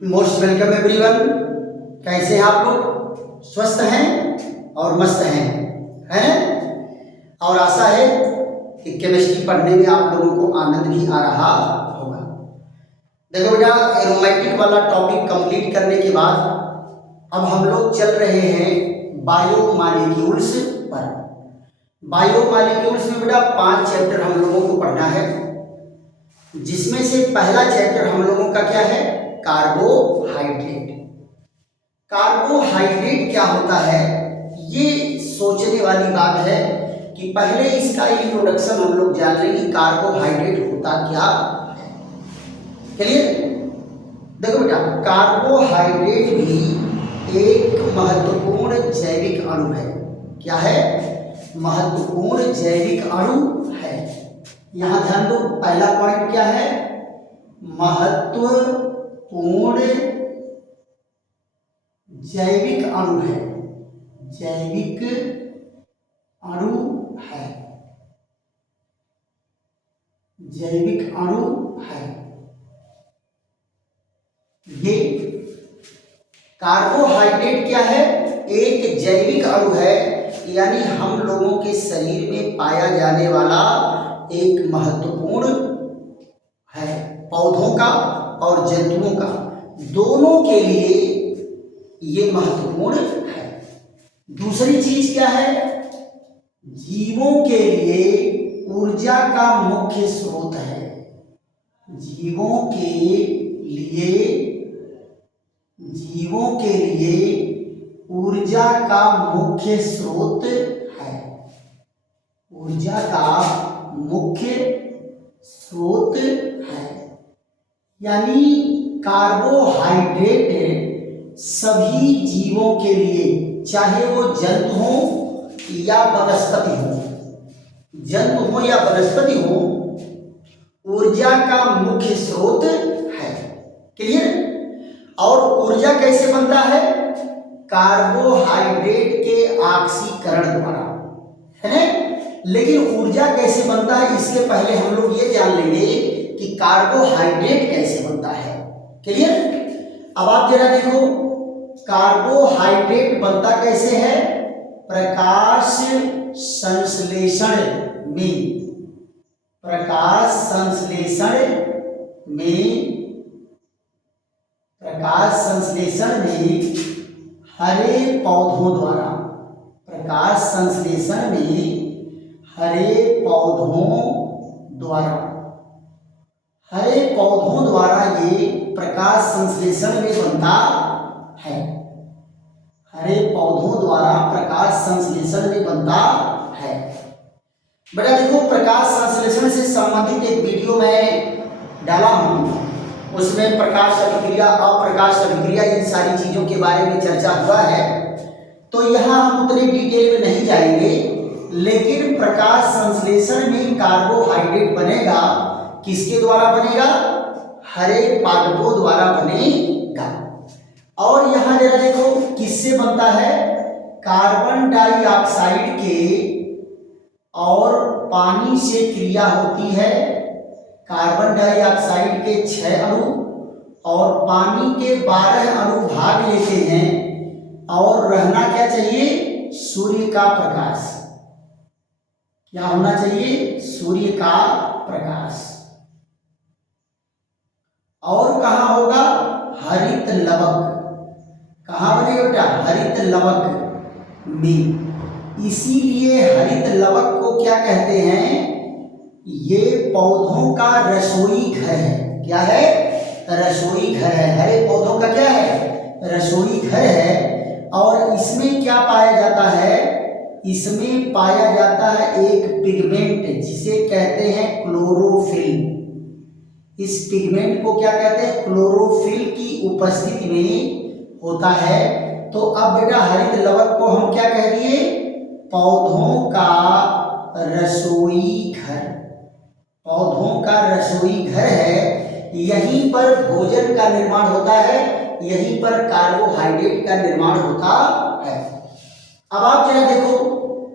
Most welcome everyone. कैसे हैं आप लोग? स्वस्थ हैं और मस्त हैं? और आशा है कि केमिस्ट्री पढ़ने में आप लोगों को आनंद भी आ रहा होगा। देखो बेटा, एरोमेटिक वाला टॉपिक कंप्लीट करने के बाद अब हम लोग चल रहे हैं बायोमॉलिक्यूल्स पर। बायोमॉलिक्यूल्स में बेटा 5 चैप्टर हम लोगों को पढ़ना है, जिसमें से पहला चैप्टर हम लोगों का क्या है? कार्बोहाइड्रेट। कार्बोहाइड्रेट क्या होता है, ये सोचने वाली बात है कि पहले इसका इंट्रोडक्शन हम लोग जान लें कि कार्बोहाइड्रेट होता क्या है। क्लियर? देखो बेटा, कार्बोहाइड्रेट भी एक महत्वपूर्ण जैविक अणु है। क्या है? महत्वपूर्ण जैविक अणु है। यहां ध्यान दो, पहला पॉइंट क्या है? महत्वपूर्ण जैविक अणु है। जैविक अणु है। जैविक अणु है। ये कार्बोहाइड्रेट क्या है? एक जैविक अणु है, यानी हम लोगों के शरीर में पाया जाने वाला एक महत्वपूर्ण है। पौधों का और जंतुओं का, दोनों के लिए ये महत्वपूर्ण है। दूसरी चीज क्या है? जीवों के लिए ऊर्जा का मुख्य स्रोत है। जीवों के लिए ऊर्जा का मुख्य स्रोत है। ऊर्जा का मुख्य स्रोत है। यानी कार्बोहाइड्रेट सभी जीवों के लिए, चाहे वो जंतु हो या वनस्पति हो, जंतु हो या वनस्पति हो, ऊर्जा का मुख्य स्रोत है। क्लियर? और ऊर्जा कैसे बनता है? कार्बोहाइड्रेट के ऑक्सीकरण द्वारा, है ना? लेकिन ऊर्जा कैसे बनता है, इसके पहले हम लोग ये जान लेंगे कि कार्बोहाइड्रेट कैसे बनता है। क्लियर? अब आप जरा देखो, कार्बोहाइड्रेट बनता कैसे है? प्रकाश संश्लेषण में। प्रकाश संश्लेषण में हरे पौधों द्वारा, प्रकाश संश्लेषण में हरे पौधों द्वारा ये प्रकाश संश्लेषण में बनता है। हरे पौधों द्वारा प्रकाश संश्लेषण में बनता है। बेटा देखो, प्रकाश संश्लेषण से संबंधित एक वीडियो मैं डाला हूं, उसमें प्रकाश अभिक्रिया, अप्रकाश अभिक्रिया, इन सारी चीजों के बारे में चर्चा हुआ है। तो यहाँ हम उतने डिटेल में नहीं जाएंगे, लेकिन प्रकाश संश्लेषण में कार्बोहाइड्रेट बनेगा। किसके द्वारा बनेगा? हरे पादपों द्वारा बनेगा। और यहां जरा देखो, किससे बनता है? कार्बन डाइऑक्साइड के और पानी से क्रिया होती है। कार्बन डाइऑक्साइड के 6 अणु और पानी के 12 अणु भाग लेते हैं, और रहना क्या चाहिए? सूर्य का प्रकाश। क्या होना चाहिए? सूर्य का प्रकाश। और कहां होगा? हरित लवक। कहां बनेगा बेटा? हरित लवक में। इसीलिए हरित लवक को क्या कहते हैं? ये पौधों का रसोई घर है। क्या है? रसोई घर है। हरे पौधों का क्या है? रसोई घर है। और इसमें क्या पाया जाता है? इसमें पाया जाता है एक पिगमेंट, जिसे कहते हैं क्लोरोफिल। इस पिगमेंट को क्या कहते हैं? क्लोरोफिल की उपस्थिति में होता है। तो अब बेटा, हरित लवक को हम क्या कह दिए? पौधों का रसोई घर। पौधों का रसोई घर है। यहीं पर भोजन का निर्माण होता है, यहीं पर कार्बोहाइड्रेट का निर्माण होता है। अब आप जरा देखो,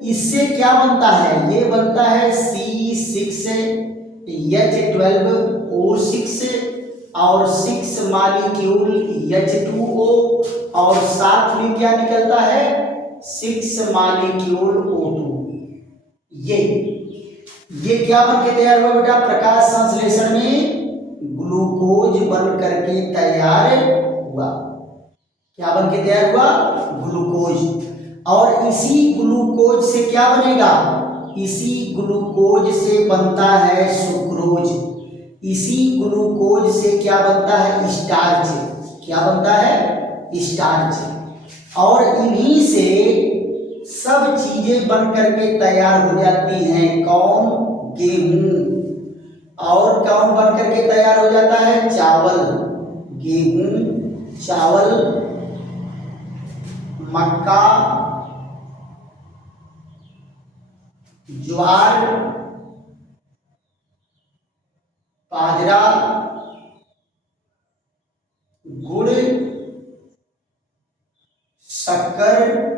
इससे क्या बनता है? ये बनता है C6H12O6 और 6 मॉलिक्यूल H2O और साथ में क्या निकलता है 6 मॉलिक्यूल O2। ये क्या बन के तैयार हुआ बेटा, प्रकाश संश्लेषण में ग्लूकोज बन करके तैयार हुआ। क्या बन के तैयार हुआ, ग्लूकोज। और इसी ग्लूकोज से क्या बनेगा, इसी ग्लूकोज से बनता है सुक्रोज, इसी ग्लूकोज से क्या बनता है स्टार्च, क्या बनता है स्टार्च। और इन्हीं से सब चीजें बन करके तैयार हो जाती हैं, कौन, गेहूं। और कौन बन करके तैयार हो जाता है, चावल, गेहूं, चावल, मक्का, ज्वार, बाजरा, गुड़, शक्कर,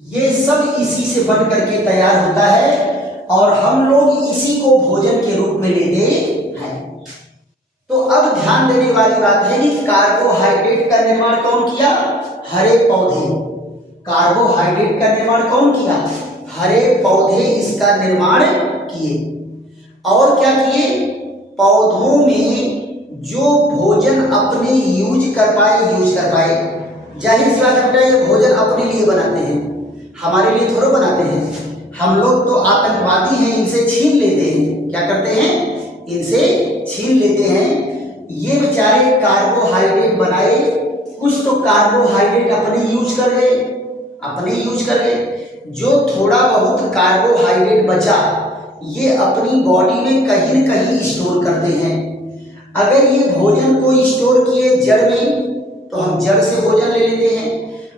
ये सब इसी से बन करके तैयार होता है और हम लोग इसी को भोजन के रूप में लेते हैं। तो अब ध्यान देने वाली बात है कि कार्बोहाइड्रेट का निर्माण कौन किया, हरे पौधे। कार्बोहाइड्रेट का निर्माण कौन किया, हरे पौधे इसका निर्माण किए। और क्या किए, पौधों में जो भोजन अपने यूज कर पाए। जाहिर सी बात है, ये भोजन अपने लिए बनाते हैं, हमारे लिए थोड़ा बनाते हैं। हम लोग तो आतंकवादी हैं, इनसे छीन लेते हैं। क्या करते हैं, इनसे छीन लेते हैं। ये बेचारे कार्बोहाइड्रेट बनाए, कुछ तो कार्बोहाइड्रेट अपने यूज कर गए। जो थोड़ा बहुत कार्बोहाइड्रेट बचा, ये अपनी बॉडी में कहीं न कहीं स्टोर करते हैं। अगर ये भोजन को स्टोर किए जड़ में, तो हम जड़ से भोजन ले लेते हैं।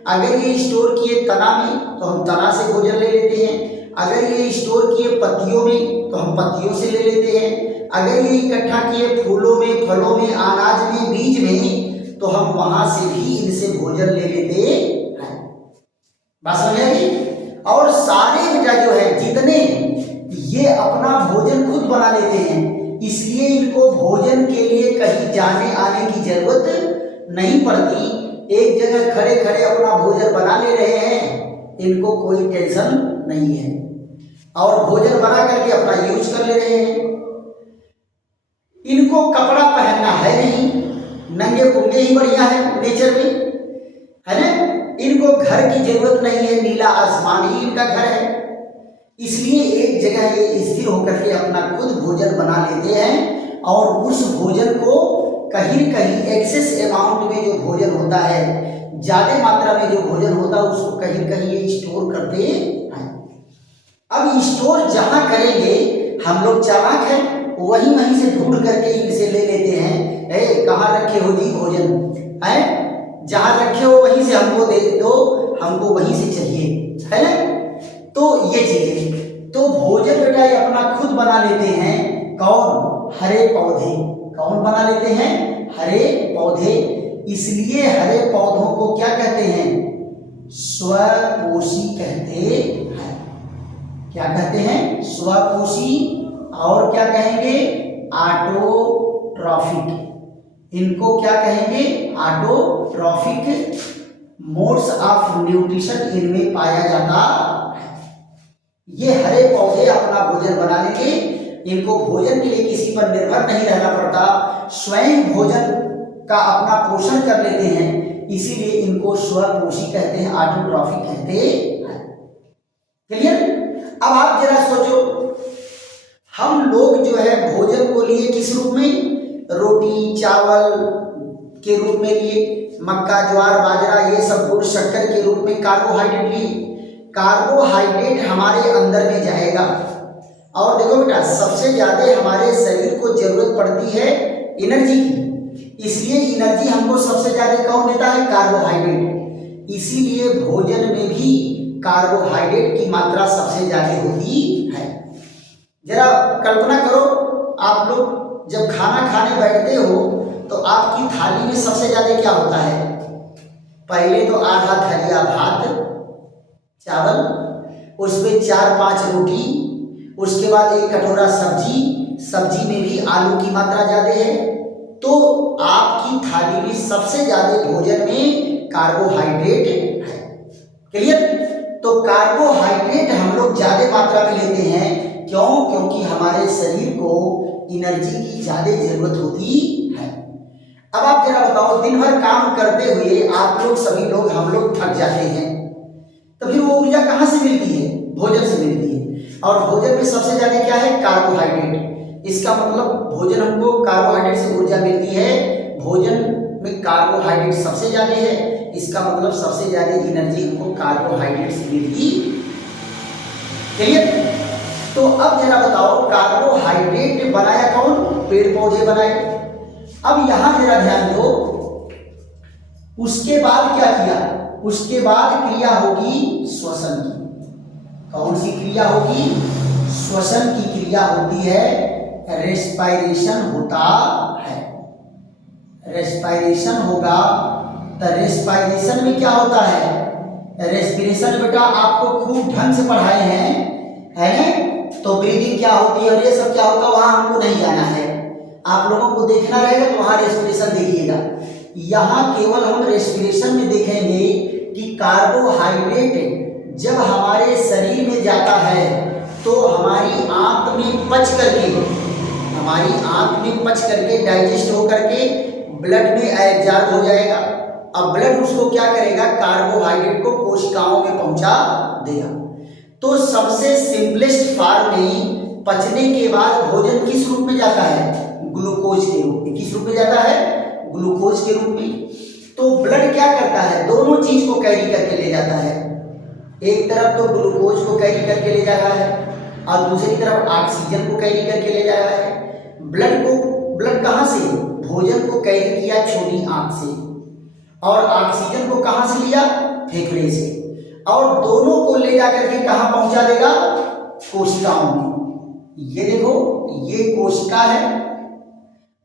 अगर ये स्टोर किए तना में, तो हम तना से भोजन ले लेते हैं। अगर ये स्टोर किए पत्तियों में, तो हम पत्तियों से ले लेते हैं। अगर ये इकट्ठा किए फूलों में, फलों में, अनाज में, बीज में, तो हम वहां से भी इनसे भोजन ले लेते हैं। बात समझ आई। और सारे बेटा जो है जितने, ये अपना भोजन खुद बना लेते हैं, इसलिए इनको भोजन के लिए कहीं जाने आने की जरूरत नहीं पड़ती। एक जगह खड़े खड़े अपना भोजन बना ले रहे हैं, इनको कोई टेंशन नहीं है और भोजन बना करके अपना यूज कर ले रहे हैं। इनको कपड़ा पहनना है नहीं, नंगे पुंगे ही बढ़िया है नेचर में, है ना। इनको घर की जरूरत नहीं है, नीला आसमान ही इनका घर है। इसलिए एक जगह ये स्थिर होकर के अपना खुद भोजन बना लेते हैं और उस भोजन को कहीं न कहीं एक्सेस अमाउंट में जो भोजन होता है, ज्यादा मात्रा में जो भोजन होता है, उसको कहीं न कहीं ये स्टोर करते हैं। अब स्टोर जहां करेंगे, हम लोग चालाक हैं, वहीं से ढूंढ करके इनसे ले लेते हैं। कहाँ रखे हो जी भोजन, है जहां रखे हो वहीं से हमको दे दो, हमको वहीं से चाहिए, है ना। तो ये चीजें, तो भोजन बेटा ये अपना खुद बना लेते हैं, कौन, हरे पौधे। कौन बना लेते हैं, हरे पौधे। इसलिए हरे पौधों को क्या कहते हैं, स्वपोषी कहते हैं। क्या कहते हैं, स्वपोषी। और क्या कहेंगे, ऑटोट्रॉफिक। इनको क्या कहेंगे, ऑटोट्रॉफिक। मोड्स ऑफ न्यूट्रिशन इनमें पाया जाता है। ये हरे पौधे अपना भोजन बना लेंगे, इनको भोजन के लिए किसी पर निर्भर नहीं रहना पड़ता, स्वयं भोजन का अपना पोषण कर लेते हैं, इसीलिए इनको स्वपोषी कहते हैं, ऑटोट्रॉफिक कहते हैं। क्लियर। अब आप जरा सोचो, हम लोग जो है भोजन को लिए किस रूप में, रोटी चावल के रूप में लिए, मक्का ज्वार बाजरा ये सब गुड़ शक्कर के रूप में कार्बोहाइड्रेट लिए। कार्बोहाइड्रेट हमारे अंदर में जाएगा और देखो बेटा, सबसे ज्यादा हमारे शरीर को जरूरत पड़ती है एनर्जी की, इसलिए एनर्जी हमको सबसे ज्यादा कौन देता है, कार्बोहाइड्रेट। इसीलिए भोजन में भी कार्बोहाइड्रेट की मात्रा सबसे ज्यादा होती है। जरा कल्पना करो, आप लोग जब खाना खाने बैठते हो तो आपकी थाली में सबसे ज्यादा क्या होता है, पहले तो आधा थरिया भात चावल, उसमें 4-5 रोटी, उसके बाद एक कटोरा सब्जी, सब्जी में भी आलू की मात्रा ज़्यादा है, तो आपकी थाली में सबसे ज़्यादा भोजन में कार्बोहाइड्रेट है। क्लियर? तो कार्बोहाइड्रेट हम लोग ज़्यादा मात्रा में लेते हैं, क्यों? क्योंकि हमारे शरीर को एनर्जी की ज़्यादा जरूरत होती है। अब आप जरा बताओ, दिन भर काम करते हुए आप लोग सभी लोग हम लोग थक जाते हैं, तो फिर वो ऊर्जा कहाँ से मिलती है? भोजन से मिलती है। और भोजन में सबसे ज़्यादा क्या है? कार्बोहाइड्रेट। इसका मतलब भोजन हमको कार्बोहाइड्रेट से ऊर्जा मिलती है। भोजन में कार्बोहाइड्रेट सबसे ज़्यादा है, इसका मतलब सबसे ज़्यादा एनर्जी हमको कार्बोहाइड्रेट से मिलती। क्लियर? तो अब जरा बताओ, कार्बोहाइड्रेट बनाया कौन? पेड़ पौधे बनाए। अब यहां जरा ध्यान दो, उसके बाद क्या किया? उसके बाद क्रिया होगी श्वसन की। कौन सी क्रिया होगी? श्वसन की क्रिया होती है, रेस्पायरेशन होता है। रेस्पायरेशन होगा, तो रेस्पायरेशन में क्या होता है? रेस्पिरेशन बेटा आपको खूब ढंग से पढ़ाए हैं, है ना? तो ब्रीदिंग क्या होती है और ये सब क्या होता है, वहां हमको नहीं जाना है। आप लोगों को देखना रहेगा तो वहां रेस्पिरेशन देखिएगा। यहाँ केवल हम रेस्पिरेशन में देखेंगे कि कार्बोहाइड्रेट जब हमारे शरीर में जाता है तो हमारी आंत में पच करके डाइजेस्ट हो करके ब्लड में एब्जॉर्ब हो जाएगा। अब ब्लड उसको क्या करेगा? कार्बोहाइड्रेट को कोशिकाओं में पहुंचा देगा। तो सबसे सिंपलेस्ट फॉर्म में पचने के बाद भोजन किस रूप में जाता है? ग्लूकोज के रूप में। किस रूप में जाता है? ग्लूकोज के रूप में। तो ब्लड क्या करता है? दोनों चीज को कैरी करके ले जाता है। एक तरफ तो ग्लूकोज को कैरी करके ले जा रहा है और दूसरी तरफ ऑक्सीजन को कैरी करके ले जा रहा है। ब्लड कहाँ से? भोजन को कैरी किया छोटी आंत से, और ऑक्सीजन को कहाँ से लिया? फेफड़े से, और दोनों को ले जा करके कहाँ पहुंचा देगा? कोशिकाओं में। ये देखो, ये कोशिका है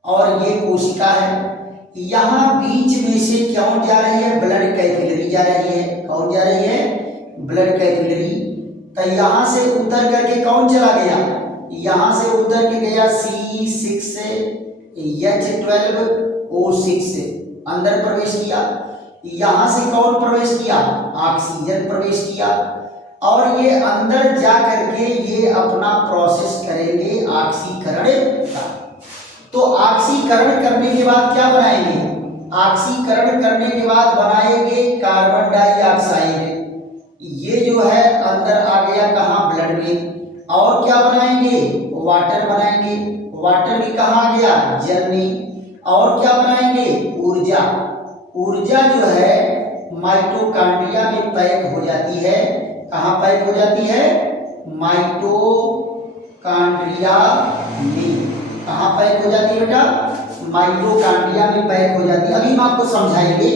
और ये कोशिका है। यहाँ बीच में से कौन जा रही है? ब्लड कैपिलरी जा रही है। कौन जा रही है? Blood capillary. तो यहाँ से उतर करके कौन चला गया? यहाँ से उतर के गया C6H12O6 से अंदर प्रवेश किया। यहाँ से कौन प्रवेश किया? ऑक्सीजन प्रवेश किया, और ये अंदर जा करके ये अपना प्रोसेस करेंगे ऑक्सीकरण का। तो ऑक्सीकरण करने के बाद क्या बनाएंगे? ऑक्सीकरण करने के बाद बनाएंगे कार्बन डाइऑक्साइड। ये जो है अंदर आ गया कहाँ? ब्लड में। और क्या बनाएंगे? वाटर बनाएंगे। वाटर भी कहाँ आ गया? जल में। और क्या बनाएंगे? ऊर्जा। ऊर्जा जो है माइटोकॉन्ड्रिया में पैक हो जाती है। कहाँ पैक हो जाती है? माइटोकॉन्ड्रिया में। कहाँ पैक हो जाती है बेटा? माइटोकॉन्ड्रिया में पैक हो जाती है। अभी हम आपको समझाएंगे।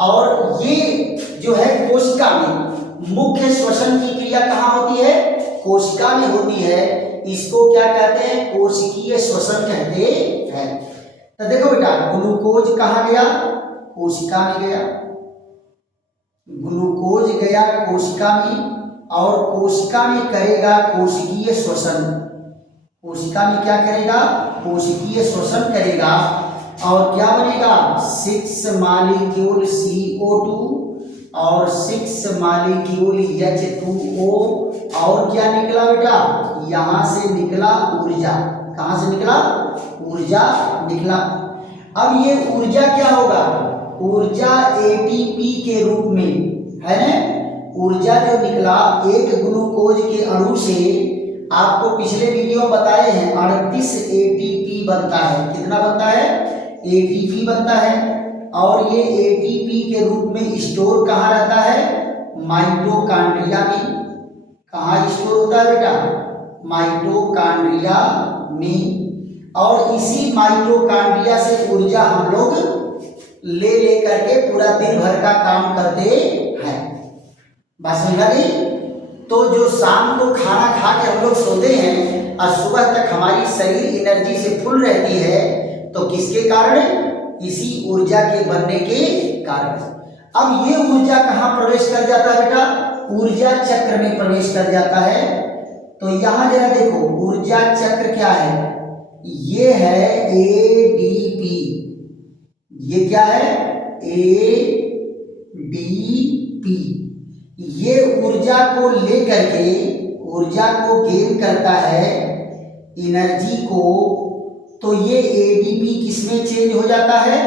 और ये जो है कोशिका में मुख्य श्वसन की क्रिया कहाँ होती है? कोशिका में होती है। इसको क्या कहते हैं? कोशिकीय श्वसन कहते हैं। तो देखो बेटा, ग्लूकोज कहाँ गया? कोशिका में गया। ग्लूकोज गया कोशिका में, और कोशिका में करेगा कोशिकीय श्वसन। कोशिका में क्या करेगा? कोशिकीय श्वसन करेगा, और क्या बनेगा? 6 मॉलिक्यूल CO2 और 6 मॉलिक्यूल H2O। और क्या निकला बेटा? यहाँ से निकला ऊर्जा। कहाँ से निकला? ऊर्जा निकला। अब ये ऊर्जा क्या होगा? ऊर्जा ATP के रूप में, है ना? ऊर्जा जो निकला एक ग्लूकोज के अणु से, आपको पिछले वीडियो बताए हैं 38 ATP बनता है। कितना बनता है? ATP बनता है। और ये ATP के रूप में स्टोर कहाँ रहता है? माइटोकॉन्ड्रिया में। कहाँ स्टोर होता है बेटा? माइटोकॉन्ड्रिया में। और इसी माइटोकॉन्ड्रिया से ऊर्जा हम लोग ले करके पूरा दिन भर का काम करते हैं। बात समझा गई? तो जो शाम को खाना खा के हम लोग सोते हैं और सुबह तक हमारी शरीर एनर्जी से फुल रहती है, तो किसके कारण? इसी ऊर्जा के बनने के कारण। अब ये ऊर्जा कहाँ प्रवेश कर जाता है बेटा? ऊर्जा चक्र में प्रवेश कर जाता है। तो यहां जरा देखो ऊर्जा चक्र क्या है, ये है एडीपी। ये क्या है, एडीपी। ये ऊर्जा को लेकर के ऊर्जा को गेन करता है, एनर्जी को। तो ये एडीपी किसमें चेंज हो जाता है,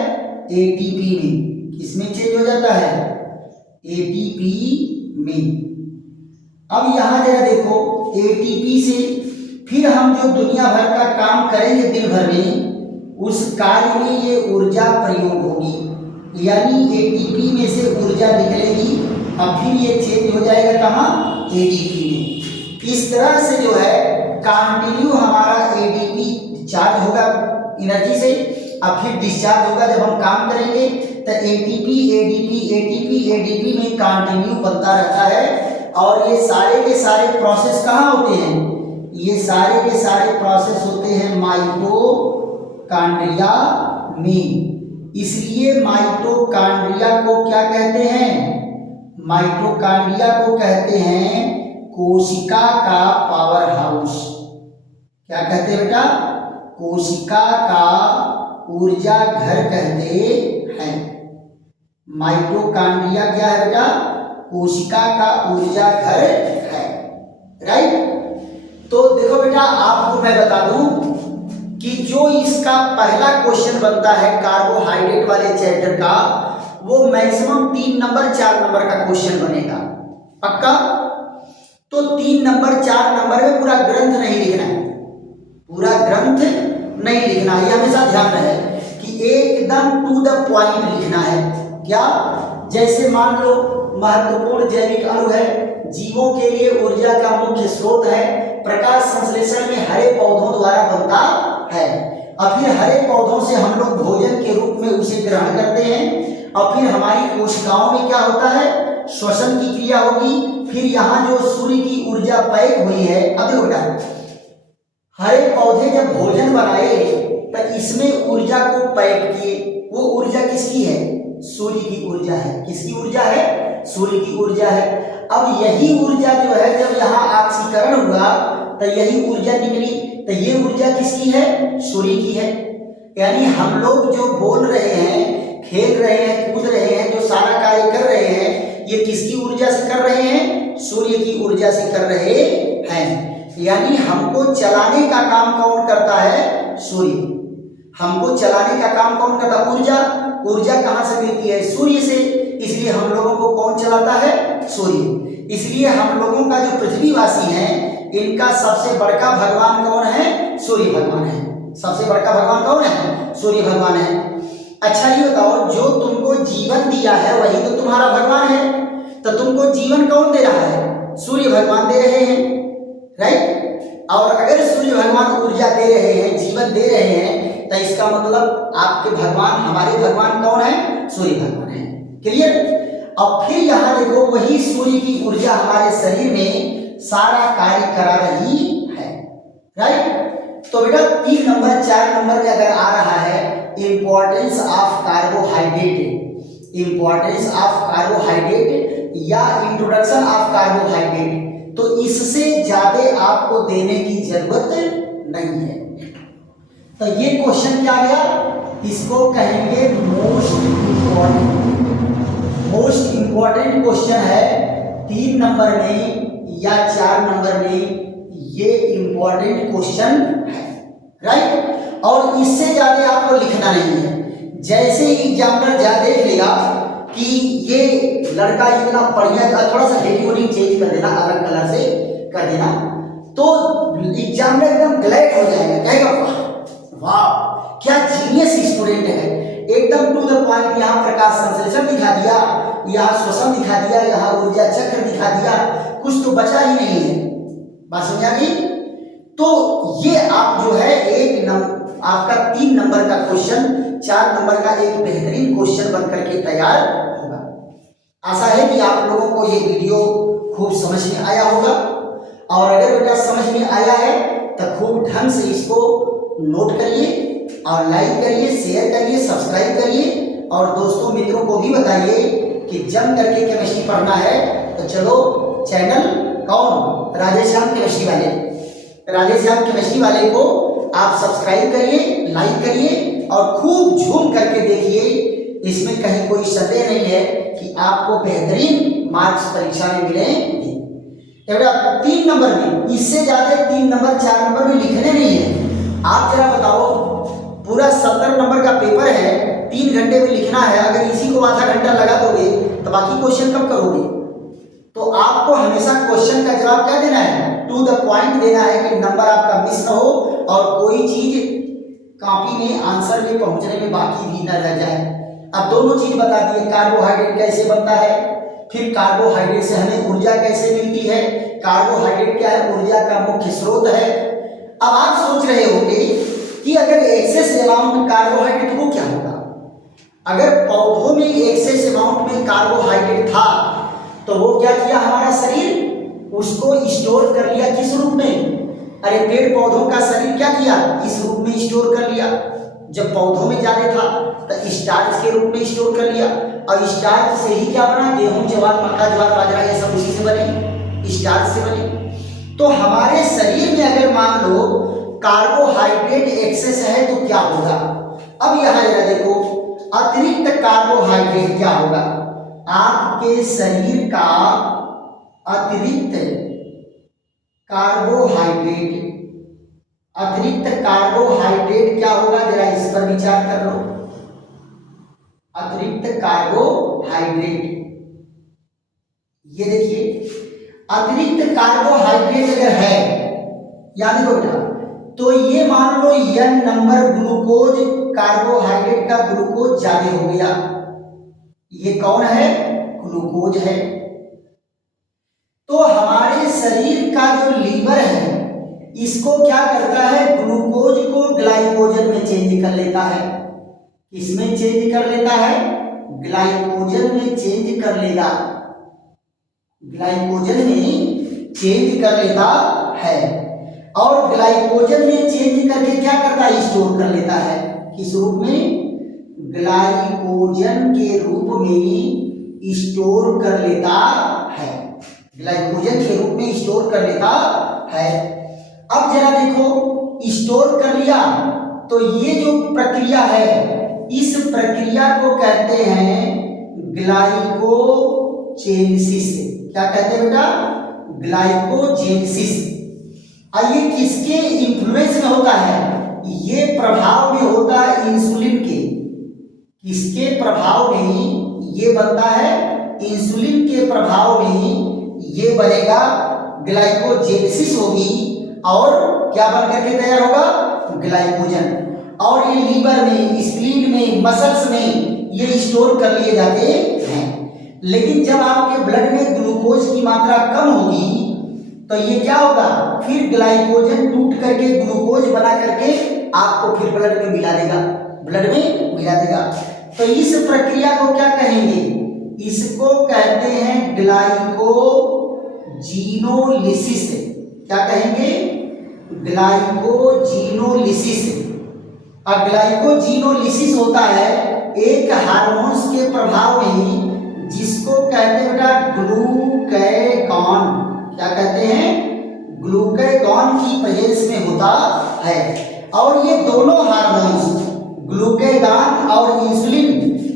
एटीपी में। किसमें चेंज हो जाता है, एटीपी में। अब यहां जरा देखो एटीपी से फिर हम जो दुनिया भर का काम करेंगे दिन भर में, उस कार्य में ये ऊर्जा प्रयोग होगी, यानी एटीपी में से ऊर्जा निकलेगी। अब फिर ये चेंज हो जाएगा कहाँ, एटीपी में। इस तरह से जो है कंटिन्यू हमारा एटीपी चार्ज होगा एनर्जी से, अब फिर डिस्चार्ज होगा जब हम काम करेंगे। तो एटीपी एडीपी एटीपी एडीपी में कंटिन्यू बनता रहता है। और ये सारे के सारे प्रोसेस कहाँ होते हैं, ये सारे के सारे प्रोसेस होते हैं माइटोकॉन्ड्रिया में। इसलिए माइटोकॉन्ड्रिया को क्या कहते हैं, माइटोकॉन्ड्रिया को कहते हैं कोशिका का पावर हाउस। क्या कहते हैं बेटा, कोशिका का ऊर्जा घर कहते हैं। माइटोकॉन्ड्रिया क्या है बेटा, कोशिका का ऊर्जा घर है, राइट। तो देखो बेटा आपको मैं बता दूं कि जो इसका पहला क्वेश्चन बनता है कार्बोहाइड्रेट वाले चैप्टर का, वो मैक्सिमम 3 नंबर 4 नंबर का क्वेश्चन बनेगा, पक्का। तो 3 नंबर 4 नंबर में पूरा ग्रंथ नहीं लिखना है, पूरा ग्रंथ नहीं लिखना है, ये हमेशा ध्यान रहे कि एकदम टू द पॉइंट लिखना है। क्या, जैसे मान लो महत्वपूर्ण जैविक अणु है, जीवों के लिए ऊर्जा का मुख्य स्रोत है, प्रकाश संश्लेषण में हरे पौधों द्वारा बनता है। और फिर हरे पौधों से हम लोग भोजन के रूप में उसे ग्रहण करते हैं। और फिर हमारी कोशिकाओं में क्या होता है, श्वसन की क्रिया होगी। फिर यहाँ जो सूर्य की ऊर्जा पैक हुई है, अब देखो बेटा हरे पौधे जब भोजन बनाए तो इसमें ऊर्जा को पैक किए। वो ऊर्जा किसकी है, सूर्य की ऊर्जा है। किसकी ऊर्जा है, सूर्य की ऊर्जा है। अब यही ऊर्जा जो है जब यहाँ ऑक्सीकरण हुआ तो यही ऊर्जा निकली। तो ये ऊर्जा किसकी है, सूर्य की है। यानी हम लोग जो बोल रहे हैं, खेल रहे हैं, कूद रहे हैं, जो सारा कार्य कर रहे हैं, ये किसकी ऊर्जा से कर रहे हैं, सूर्य की ऊर्जा से कर रहे हैं। यानी हमको चलाने का काम कौन करता है, सूर्य। हमको चलाने का काम कौन करता है, ऊर्जा। ऊर्जा कहाँ से मिलती है, सूर्य से। इसलिए हम लोगों को कौन चलाता है, सूर्य। इसलिए हम लोगों का जो पृथ्वीवासी हैं, इनका सबसे बड़का भगवान कौन है, सूर्य भगवान है। सबसे बड़का भगवान कौन है, सूर्य भगवान है। अच्छा ये बताओ, जो तुमको जीवन दिया है वही तो तुम्हारा भगवान है। तो तुमको जीवन कौन दे रहा है, सूर्य भगवान दे रहे हैं, राइट। और अगर सूर्य भगवान ऊर्जा दे रहे हैं, जीवन दे रहे हैं, तो इसका मतलब आपके भगवान, हमारे भगवान कौन है, सूर्य भगवान है। क्लियर। अब फिर यहाँ देखो वही सूर्य की ऊर्जा हमारे शरीर में सारा कार्य करा रही है, राइट। तो बेटा 3 नंबर 4 नंबर में अगर आ रहा है importance of carbohydrate, importance of carbohydrate या इंट्रोडक्शन ऑफ कार्बोहाइड्रेट, तो इससे ज्यादा आपको देने की जरूरत नहीं है। तो ये क्वेश्चन क्या गया, इसको कहेंगे मोस्ट इंपॉर्टेंट क्वेश्चन है। 3 नंबर में या 4 नंबर में ये इंपॉर्टेंट क्वेश्चन है, राइट। और इससे ज्यादा आपको लिखना नहीं है। जैसे ही एग्जामिनर देख लेगा कि ये लड़का इतना बढ़िया, थोड़ा सा हेडिंग चेंज कर देना, अलग कलर से कर देना, तो एग्जामिनर एकदम ग्लैड हो जाएगा, कहेगा वाह क्या जीनियस स्टूडेंट है, एकदम टू द पॉइंट। यहाँ प्रकाश संश्लेषण दिखा दिया, यहाँ श्वसन दिखा दिया, यहाँ ऊर्जा चक्र दिखा दिया, कुछ तो बचा ही नहीं है। बात समझ आ गई। तो ये आप जो है आपका 3 नंबर का क्वेश्चन 4 नंबर का एक बेहतरीन क्वेश्चन बनकर के तैयार होगा। आशा है कि आप लोगों को ये वीडियो खूब समझ में आया होगा। और अगर बेटा समझ में आया है तो खूब ढंग से इसको नोट करिए और लाइक करिए, शेयर करिए, सब्सक्राइब करिए और दोस्तों मित्रों को भी बताइए कि जम करके केमिस्ट्री पढ़ना है तो चलो चैनल कौन, राधेश्याम केमिस्ट्री वाले राधेश्याम केमिस्ट्री वाले को आप सब्सक्राइब करिए, लाइक करिए और खूब झूम करके देखिए। इसमें कहीं कोई संदेह नहीं है कि आपको बेहतरीन मार्क्स परीक्षा में मिलेंगे। 3 नंबर में, इससे ज्यादा 3 नंबर 4 नंबर में लिखने नहीं है। आप जरा बताओ, पूरा 70 नंबर का पेपर है, 3 घंटे में लिखना है। अगर इसी को आधा घंटा लगा दोगे तो बाकी क्वेश्चन कब करोगे? तो आपको हमेशा क्वेश्चन का जवाब क्या देना है, टू द पॉइंट देना है कि नंबर आपका मिस न हो और कोई चीज कॉपी में आंसर में पहुंचने में बाकी भी न रह जाए। अब दोनों चीज बता दिए, कार्बोहाइड्रेट कैसे बनता है, फिर कार्बोहाइड्रेट से हमें ऊर्जा कैसे मिलती है, कार्बोहाइड्रेट क्या है, ऊर्जा का मुख्य स्रोत है। अब आप सोच रहे होंगे कि अगर एक्सेस अमाउंट कार्बोहाइड्रेट हो क्या होगा। अगर पौधों में एक्सेस अमाउंट में कार्बोहाइड्रेट था तो वो क्या किया, हमारा शरीर उसको स्टोर कर लिया किस रूप में? अरे पेड़ पौधों का शरीर क्या किया, इस रूप में स्टोर कर लिया। जब पौधों में ज्यादा था तो स्टार्च के रूप में स्टोर कर लिया, और स्टार्च से ही क्या बना, गेहूं, ज्वार, मक्का, ज्वार, बाजरा, ये सब उसी से बने, स्टार्च से बने। तो हमारे शरीर में अगर मान लो कार्बोहाइड्रेट एक्सेस है तो क्या होगा? अब यहां जरा देखो, अतिरिक्त कार्बोहाइड्रेट क्या होगा? आपके शरीर का अतिरिक्त कार्बोहाइड्रेट क्या होगा, जरा इस पर विचार कर लो। अतिरिक्त कार्बोहाइड्रेट, ये देखिए, अतिरिक्त कार्बोहाइड्रेट अगर है, याद रखो बेटा, तो ये मान लो n नंबर ग्लूकोज, कार्बोहाइड्रेट का ग्लूकोज ज्यादा हो गया। ये कौन है? ग्लूकोज है। तो हमारे शरीर का जो लीवर है इसको क्या करता है, ग्लूकोज को ग्लाइकोजन में चेंज कर लेता है। किसमें चेंज कर लेता है? ग्लाइकोजन में चेंज कर लेगा, ग्लाइकोजन में चेंज कर लेता है। और ग्लाइकोजन में चेंज करके क्या करता है, स्टोर कर लेता है। किस रूप में? ग्लाइकोजन के रूप में स्टोर कर लेता है, ग्लाइकोजन के रूप में स्टोर कर लेता है। अब जरा देखो, स्टोर कर लिया तो ये जो प्रक्रिया है, इस प्रक्रिया को कहते हैं ग्लाइकोजेनेसिस। क्या कहते हैं बेटा? ग्लाइकोजेनेसिस। और ये किसके इन्फ्लुएंस में होता है? ये प्रभाव में होता है इंसुलिन के। किसके प्रभाव में ये बनता है? इंसुलिन के प्रभाव में ये बनेगा, ग्लाइकोजेनेसिस होगी और क्या बन करके तैयार होगा? ग्लाइकोजन। और ये लीवर में, स्प्लीन में, मसल्स में ये स्टोर कर लिए जाते हैं। लेकिन जब आपके ब्लड में ग्लूकोज की मात्रा कम होगी तो ये क्या होगा, फिर ग्लाइकोजन टूट करके ग्लूकोज बना करके आपको फिर ब्लड में मिला देगा, ब्लड में मिला देगा। तो इस प्रक्रिया को क्या कहेंगे? इसको कहते हैं ग्लाइकोजीनोलिसिस। क्या कहेंगे? ग्लाइकोजीनोलिसिस। और ग्लाइकोजीनोलिसिस होता है एक हार्मोन्स के प्रभाव में, जिसको कहते हैं बेटा ग्लूकैगॉन। क्या कहते हैं? ग्लूकैगॉन की प्रेजेंस में होता है। और ये दोनों हार्मोन्स, ग्लूकैगॉन और इंसुलिन,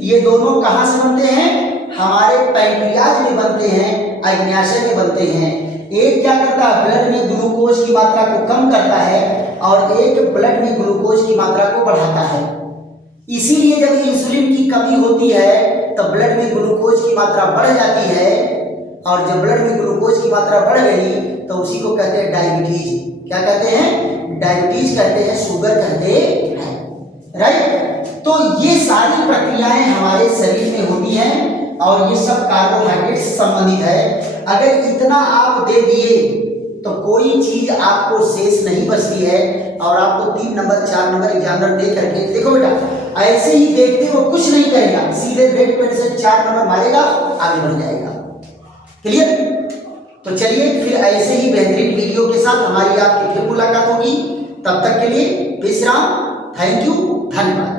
ये दोनों कहाँ से बनते हैं? हमारे पैंक्रियाज में बनते हैं, अग्न्याशय में बनते हैं। एक क्या करता है, ब्लड में ग्लूकोज की मात्रा को कम करता है और एक ब्लड में ग्लूकोज की मात्रा को बढ़ाता है। इसीलिए जब इंसुलिन की कमी होती है तो ब्लड में ग्लूकोज की मात्रा बढ़ जाती है, और जब ब्लड में ग्लूकोज की मात्रा बढ़ गई तो उसी को कहते हैं डायबिटीज। क्या कहते हैं? डायबिटीज कहते हैं, शुगर कहते हैं, राइट। तो ये सारी प्रक्रियाएं हमारे शरीर में होती हैं और ये सब कार्बोहाइड्रेट से संबंधित है। अगर इतना आप दे दिए तो कोई चीज आपको शेष नहीं बचती है, और आपको 3 नंबर 4 नंबर एग्जामिनर दे करके, देखो बेटा, ऐसे ही देखते वो कुछ नहीं करेगा, सीधे रेड पेन से 4 नंबर मारेगा, आगे बढ़ जाएगा। क्लियर? तो चलिए फिर ऐसे ही बेहतरीन वीडियो के साथ हमारी आपकी फिर मुलाकात होगी। तब तक के लिए विश्राम। थैंक यू, धन्यवाद।